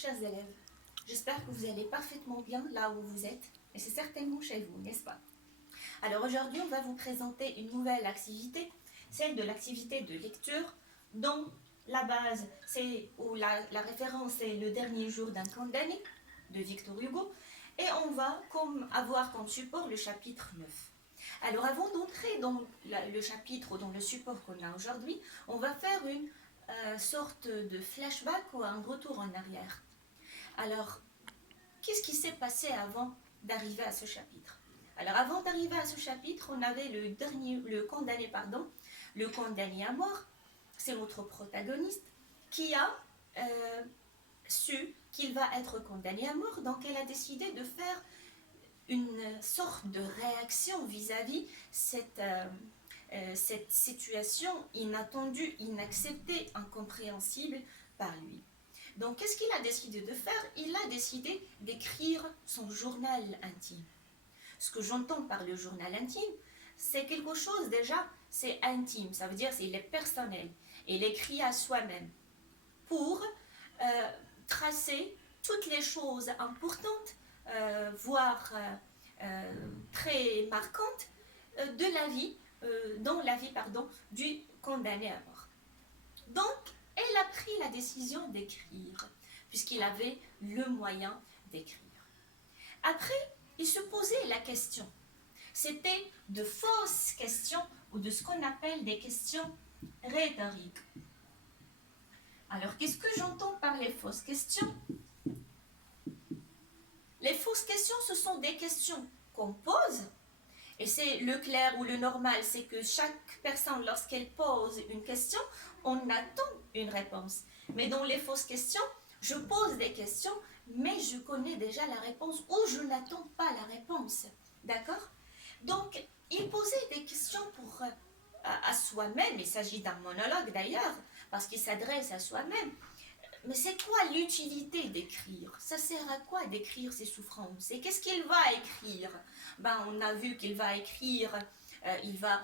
chers élèves. J'espère que vous allez parfaitement bien là où vous êtes, et c'est certainement chez vous, n'est-ce pas? Alors aujourd'hui, on va vous présenter une nouvelle activité, celle de l'activité de lecture, dont la base, ou la référence est Le dernier jour d'un condamné, de Victor Hugo, et on va avoir comme support le chapitre 9. Alors avant d'entrer dans le chapitre ou dans le support qu'on a aujourd'hui, on va faire une sorte de flashback ou un retour en arrière. Alors, qu'est-ce qui s'est passé avant d'arriver à ce chapitre? Alors, avant d'arriver à ce chapitre, on avait le condamné à mort. C'est notre protagoniste qui a su qu'il va être condamné à mort. Donc, elle a décidé de faire une sorte de réaction vis-à-vis cette situation inattendue, inacceptée, incompréhensible par lui. Donc, qu'est-ce qu'il a décidé de faire? Il a décidé d'écrire son journal intime. Ce que j'entends par le journal intime, c'est quelque chose déjà, c'est intime, ça veut dire qu'il est personnel. Il écrit à soi-même pour tracer toutes les choses importantes, voire très marquantes de la vie, dans la vie du condamné à mort. Donc, elle a pris la décision d'écrire, puisqu'il avait le moyen d'écrire. Après, il se posait la question. C'était de fausses questions ou de ce qu'on appelle des questions rhétoriques. Alors, qu'est-ce que j'entends par les fausses questions? Les fausses questions, ce sont des questions qu'on pose, et c'est le clair ou le normal, c'est que chaque personne, lorsqu'elle pose une question, on attend une réponse. Mais dans les fausses questions, je pose des questions, mais je connais déjà la réponse ou je n'attends pas la réponse. D'accord? Donc, il posait des questions à soi-même. Il s'agit d'un monologue d'ailleurs, parce qu'il s'adresse à soi-même. Mais c'est quoi l'utilité d'écrire? Ça sert à quoi d'écrire ses souffrances? Et qu'est-ce qu'il va écrire? On a vu qu'il va écrire, il va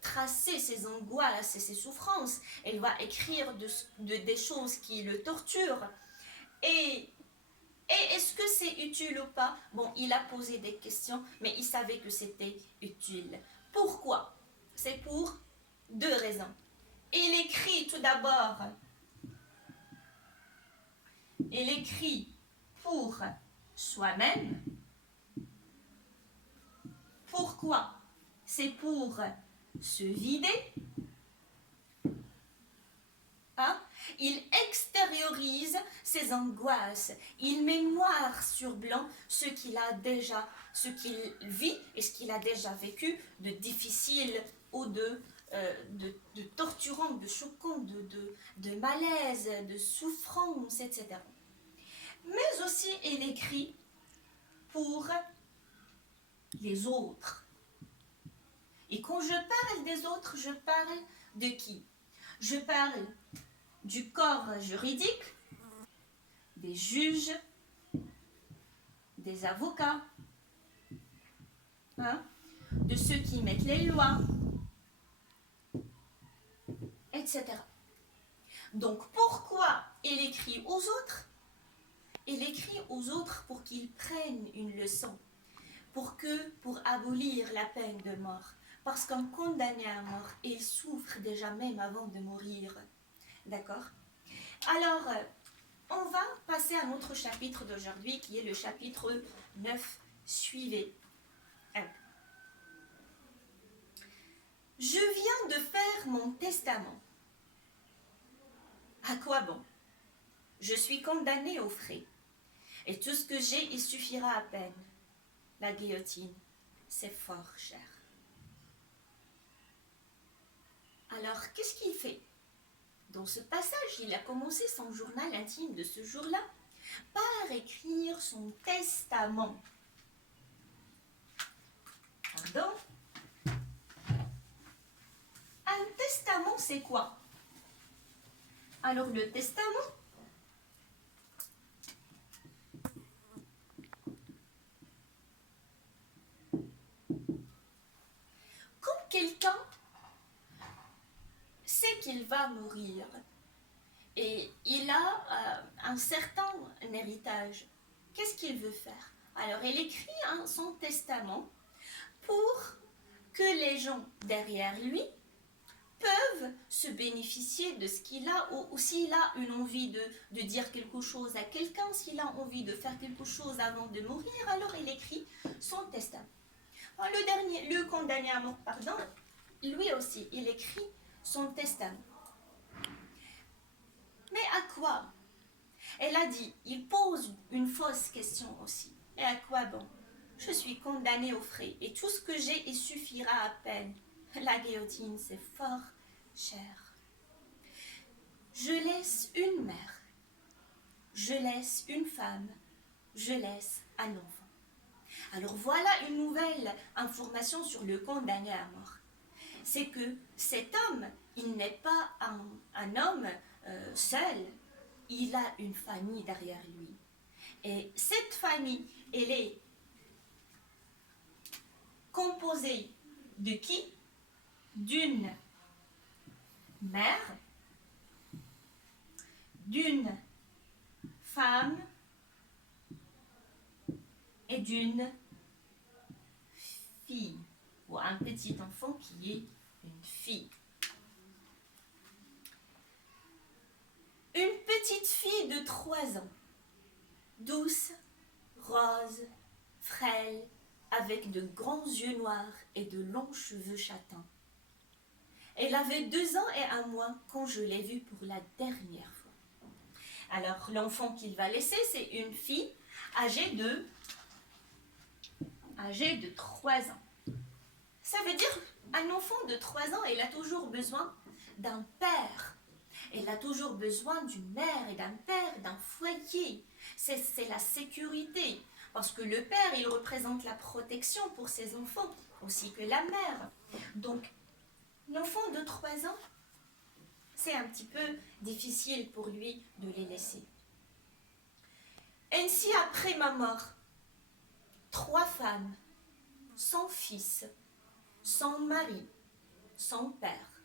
tracer ses angoisses et ses souffrances. Il va écrire des choses qui le torturent. Et est-ce que c'est utile ou pas? Bon, il a posé des questions, mais il savait que c'était utile. Pourquoi? C'est pour deux raisons. Il écrit tout d'abord... Il écrit pour soi-même. Pourquoi? C'est pour se vider. Il extériorise ses angoisses. Il met noir sur blanc ce qu'il vit et ce qu'il a déjà vécu de difficile ou de torturant, de choquant, de malaise, de souffrance, etc. Mais aussi, il écrit pour les autres. Et quand je parle des autres, je parle de qui? Je parle du corps juridique, des juges, des avocats, de ceux qui mettent les lois, etc. Donc, pourquoi il écrit aux autres? Il écrit aux autres pour qu'ils prennent une leçon, pour abolir la peine de mort. Parce qu'un condamné à mort, il souffre déjà même avant de mourir. D'accord? Alors, on va passer à notre chapitre d'aujourd'hui, qui est le chapitre 9. Suivez. Je viens de faire mon testament. À quoi bon? Je suis condamné aux frais. Et tout ce que j'ai, il suffira à peine. La guillotine, c'est fort cher. Alors, qu'est-ce qu'il fait? Dans ce passage, il a commencé son journal intime de ce jour-là par écrire son testament. Pardon? Un testament, c'est quoi? Alors, le testament, quand quelqu'un sait qu'il va mourir et il a un certain héritage. Qu'est-ce qu'il veut faire? Alors, il écrit son testament pour que les gens derrière lui peuvent se bénéficier de ce qu'il a, ou s'il a une envie de dire quelque chose à quelqu'un, s'il a envie de faire quelque chose avant de mourir, alors il écrit son testament. Alors, le condamné à mort, pardon, lui aussi, il écrit son testament. Mais à quoi? Elle a dit, il pose une fausse question aussi. Et à quoi bon? Je suis condamné au frais, et tout ce que j'ai, il suffira à peine. La guillotine, c'est fort cher. Je laisse une mère, je laisse une femme, je laisse un enfant. Alors voilà une nouvelle information sur le condamné à mort. C'est que cet homme, il n'est pas un homme seul, il a une famille derrière lui. Et cette famille, elle est composée de qui? D'une mère, d'une femme et d'une fille, ou un petit enfant qui est une fille. Une petite fille de 3 ans, douce, rose, frêle, avec de grands yeux noirs et de longs cheveux châtains. Elle avait 2 ans et 1 mois quand je l'ai vue pour la dernière fois. Alors, l'enfant qu'il va laisser, c'est une fille âgée de 3 ans. Ça veut dire, un enfant de 3 ans, il a toujours besoin d'un père. Elle a toujours besoin d'une mère et d'un père, d'un foyer. C'est la sécurité. Parce que le père, il représente la protection pour ses enfants, aussi que la mère. Donc, l'enfant de 3 ans, c'est un petit peu difficile pour lui de les laisser. Ainsi, après ma mort, 3 femmes, sans fils, sans mari, sans père.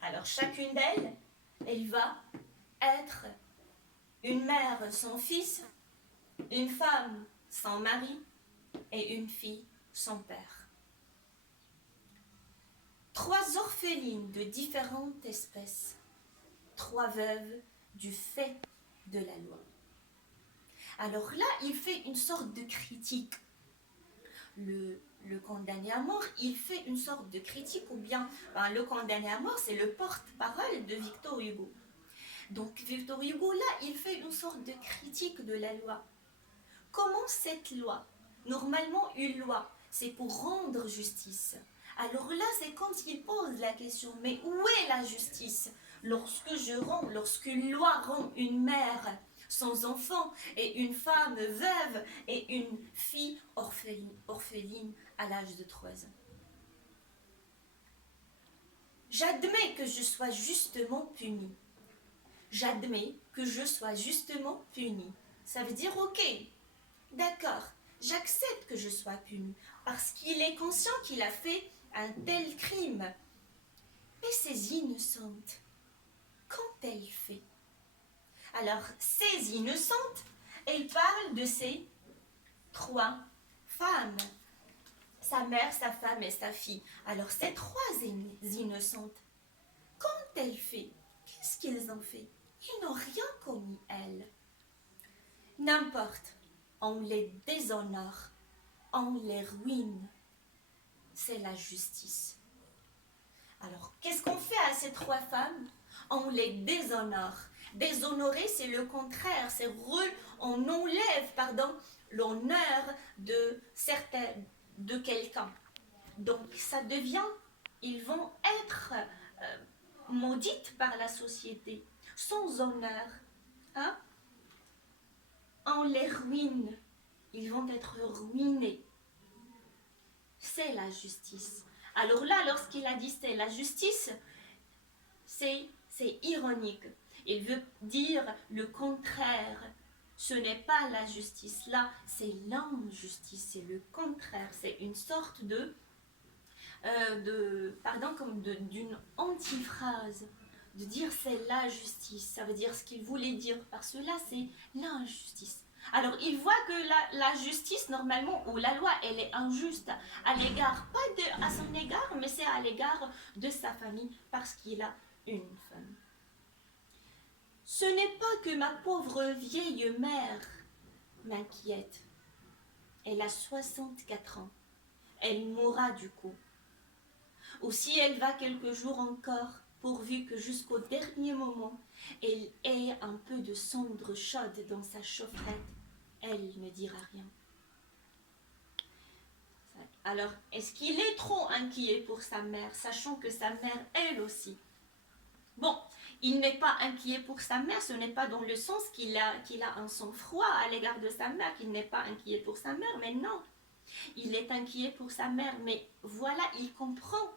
Alors, chacune d'elles, elle va être une mère sans fils, une femme sans mari et une fille sans père. 3 orphelines de différentes espèces, 3 veuves du fait de la loi. Alors là, il fait une sorte de critique. Le condamné à mort, il fait une sorte de critique, ou bien le condamné à mort, c'est le porte-parole de Victor Hugo. Donc Victor Hugo, là, il fait une sorte de critique de la loi. Comment cette loi? Normalement, une loi, c'est pour rendre justice. Alors là, c'est quand il pose la question, mais où est la justice? Lorsque une loi rend une mère sans enfant et une femme veuve et une fille orpheline à l'âge de 3 ans. J'admets que je sois justement puni. J'admets que je sois justement puni. Ça veut dire, ok, d'accord, j'accepte que je sois puni parce qu'il est conscient qu'il a fait un tel crime. Mais ces innocentes, qu'ont-elles fait? Alors, ces innocentes, elles parlent de ces 3 femmes. Sa mère, sa femme et sa fille. Alors, ces 3 innocentes, qu'ont-elles fait? Qu'est-ce qu'ils ont fait? Ils n'ont rien commis, elles. N'importe, on les déshonore, on les ruine. C'est la justice. Alors, qu'est-ce qu'on fait à ces 3 femmes? On les déshonore. Déshonorer, c'est le contraire. On enlève, l'honneur de quelqu'un. Donc, ça devient, ils vont être maudites par la société, sans honneur. Hein? On les ruine. Ils vont être ruinés. C'est la justice. Alors là, lorsqu'il a dit c'est la justice, c'est ironique. Il veut dire le contraire. Ce n'est pas la justice. Là, c'est l'injustice. C'est le contraire. C'est une sorte d'une antiphrase. de dire c'est la justice. Ça veut dire ce qu'il voulait dire par cela, c'est l'injustice. Alors, il voit que la justice, normalement, ou la loi, elle est injuste à l'égard, pas à son égard, mais c'est à l'égard de sa famille, parce qu'il a une femme. Ce n'est pas que ma pauvre vieille mère m'inquiète. Elle a 64 ans. Elle mourra du coup. Aussi, elle va quelques jours encore, pourvu que jusqu'au dernier moment, elle ait un peu de cendre chaude dans sa chaufferette. Elle ne dira rien. Alors, est-ce qu'il est trop inquiet pour sa mère, sachant que sa mère, elle aussi? Bon, il n'est pas inquiet pour sa mère, ce n'est pas dans le sens qu'il a un sang-froid à l'égard de sa mère, qu'il n'est pas inquiet pour sa mère, mais non. Il est inquiet pour sa mère, mais voilà, il comprend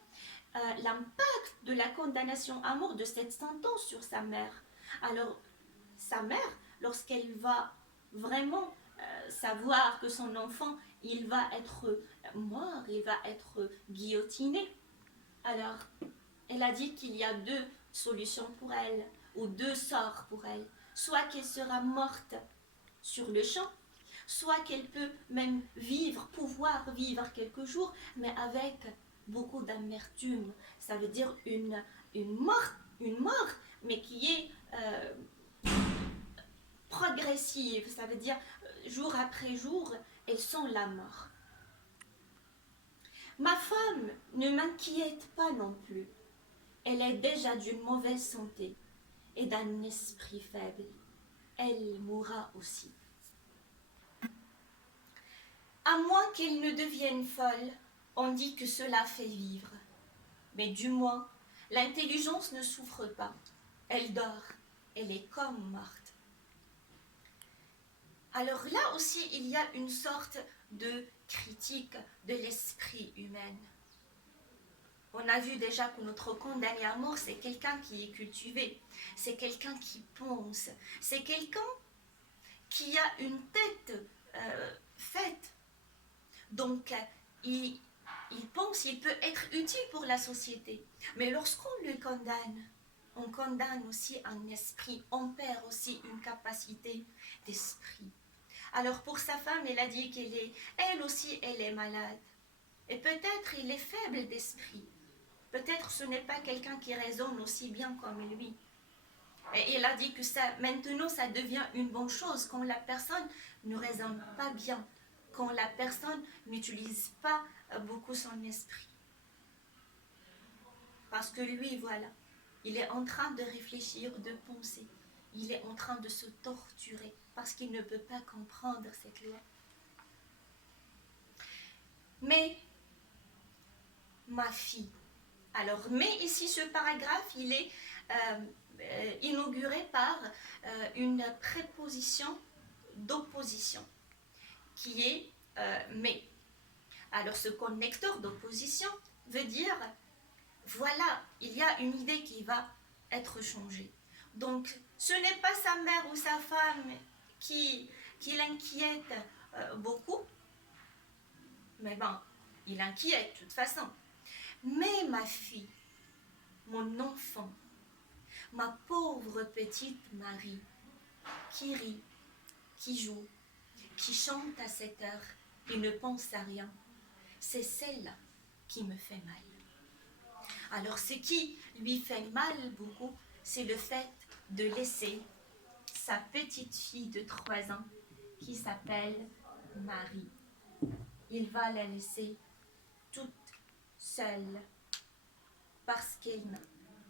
l'impact de la condamnation à mort de cette sentence sur sa mère. Alors, sa mère, lorsqu'elle va vraiment savoir que son enfant, il va être mort, il va être guillotiné, alors elle a dit qu'il y a deux solutions pour elle, ou deux sorts pour elle. Soit qu'elle sera morte sur le champ, soit qu'elle peut même pouvoir vivre quelques jours, mais avec beaucoup d'amertume. Ça veut dire une mort, mais qui est progressive. Ça veut dire jour après jour, elle sent la mort. Ma femme ne m'inquiète pas non plus. Elle est déjà d'une mauvaise santé et d'un esprit faible. Elle mourra aussi. À moins qu'elle ne devienne folle, on dit que cela fait vivre. Mais du moins, l'intelligence ne souffre pas. Elle dort. Elle est comme morte. Alors là aussi, il y a une sorte de critique de l'esprit humain. On a vu déjà que notre condamné à mort, c'est quelqu'un qui est cultivé, c'est quelqu'un qui pense, c'est quelqu'un qui a une tête faite. Donc, il pense, il peut être utile pour la société. Mais lorsqu'on le condamne, on condamne aussi un esprit, on perd aussi une capacité d'esprit. Alors pour sa femme, elle a dit elle aussi, elle est malade. Et peut-être il est faible d'esprit. Peut-être ce n'est pas quelqu'un qui raisonne aussi bien comme lui. Et il a dit que maintenant, ça devient une bonne chose quand la personne ne raisonne pas bien, quand la personne n'utilise pas beaucoup son esprit. Parce que lui, voilà, il est en train de réfléchir, de penser. Il est en train de se torturer parce qu'il ne peut pas comprendre cette loi. Mais, ma fille, alors, mais ici, ce paragraphe, il est inauguré par une préposition d'opposition, qui est mais. Alors, ce connecteur d'opposition veut dire, voilà, il y a une idée qui va être changée. Donc, ce n'est pas sa mère ou sa femme qui l'inquiète beaucoup, mais bon, il inquiète de toute façon. Mais ma fille, mon enfant, ma pauvre petite Marie, qui rit, qui joue, qui chante à cette heure et ne pense à rien, c'est celle-là qui me fait mal. Alors ce qui lui fait mal beaucoup, c'est le fait de laisser sa petite fille de 3 ans qui s'appelle Marie. Il va la laisser toute seule parce qu'elle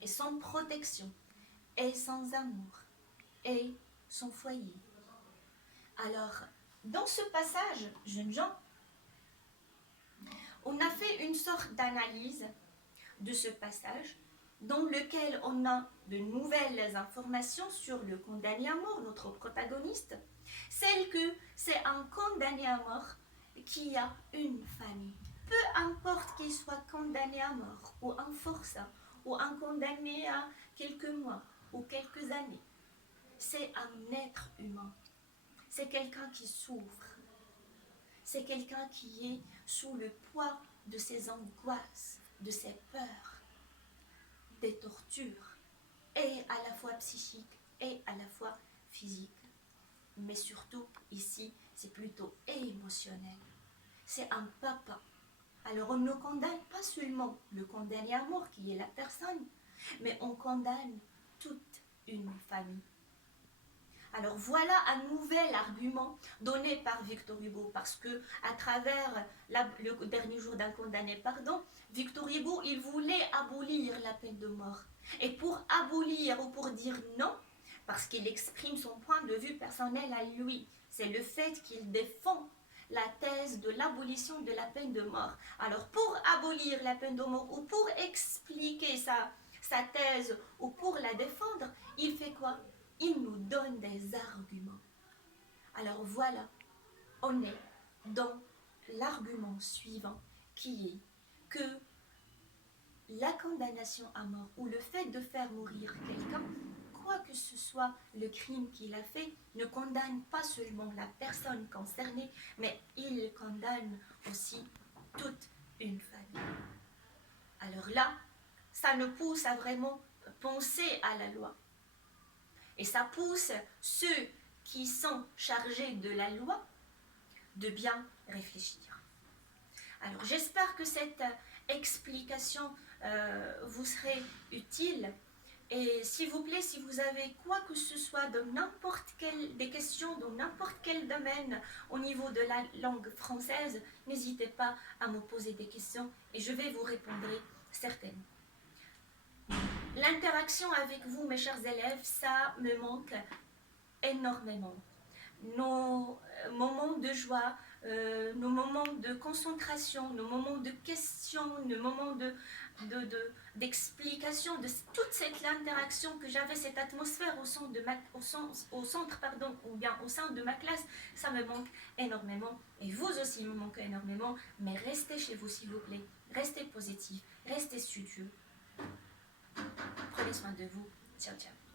est sans protection et sans amour et sans foyer. Alors, dans ce passage, jeunes gens, on a fait une sorte d'analyse de ce passage dans lequel on a de nouvelles informations sur le condamné à mort, notre protagoniste, celle que c'est un condamné à mort qui a une famille. Peu importe qu'il soit condamné à mort, ou un forçat, ou un condamné à quelques mois, ou quelques années, c'est un être humain. C'est quelqu'un qui souffre. C'est quelqu'un qui est sous le poids de ses angoisses, de ses peurs, des tortures est à la fois psychique et à la fois physique. Mais surtout, ici, c'est plutôt émotionnel. C'est un papa. Alors on ne condamne pas seulement le condamné à mort qui est la personne, mais on condamne toute une famille. Alors voilà un nouvel argument donné par Victor Hugo, parce que à travers le dernier jour d'un condamné, Victor Hugo, il voulait abolir la peine de mort. Et pour abolir ou pour dire non, parce qu'il exprime son point de vue personnel à lui, c'est le fait qu'il défend la thèse de l'abolition de la peine de mort. Alors pour abolir la peine de mort ou pour expliquer sa thèse ou pour la défendre, il fait quoi? Il nous donne des arguments. Alors voilà, on est dans l'argument suivant qui est que la condamnation à mort ou le fait de faire mourir quelqu'un, quoi que ce soit le crime qu'il a fait, ne condamne pas seulement la personne concernée, mais il condamne aussi toute une famille. Alors là, ça nous pousse à vraiment penser à la loi. Et ça pousse ceux qui sont chargés de la loi de bien réfléchir. Alors j'espère que cette explication vous serait utile. Et s'il vous plaît, si vous avez quoi que ce soit de des questions dans n'importe quel domaine au niveau de la langue française, n'hésitez pas à me poser des questions et je vais vous répondre certainement. L'interaction avec vous, mes chers élèves, ça me manque énormément. Nos moments de joie, nos moments de concentration, nos moments de questions, nos moments d'explication, de toute cette interaction que j'avais, cette atmosphère au centre ou bien au sein de ma classe, ça me manque énormément. Et vous aussi me manquez énormément, mais restez chez vous s'il vous plaît, restez positif, restez studieux. Prenez soin de vous. Ciao, ciao.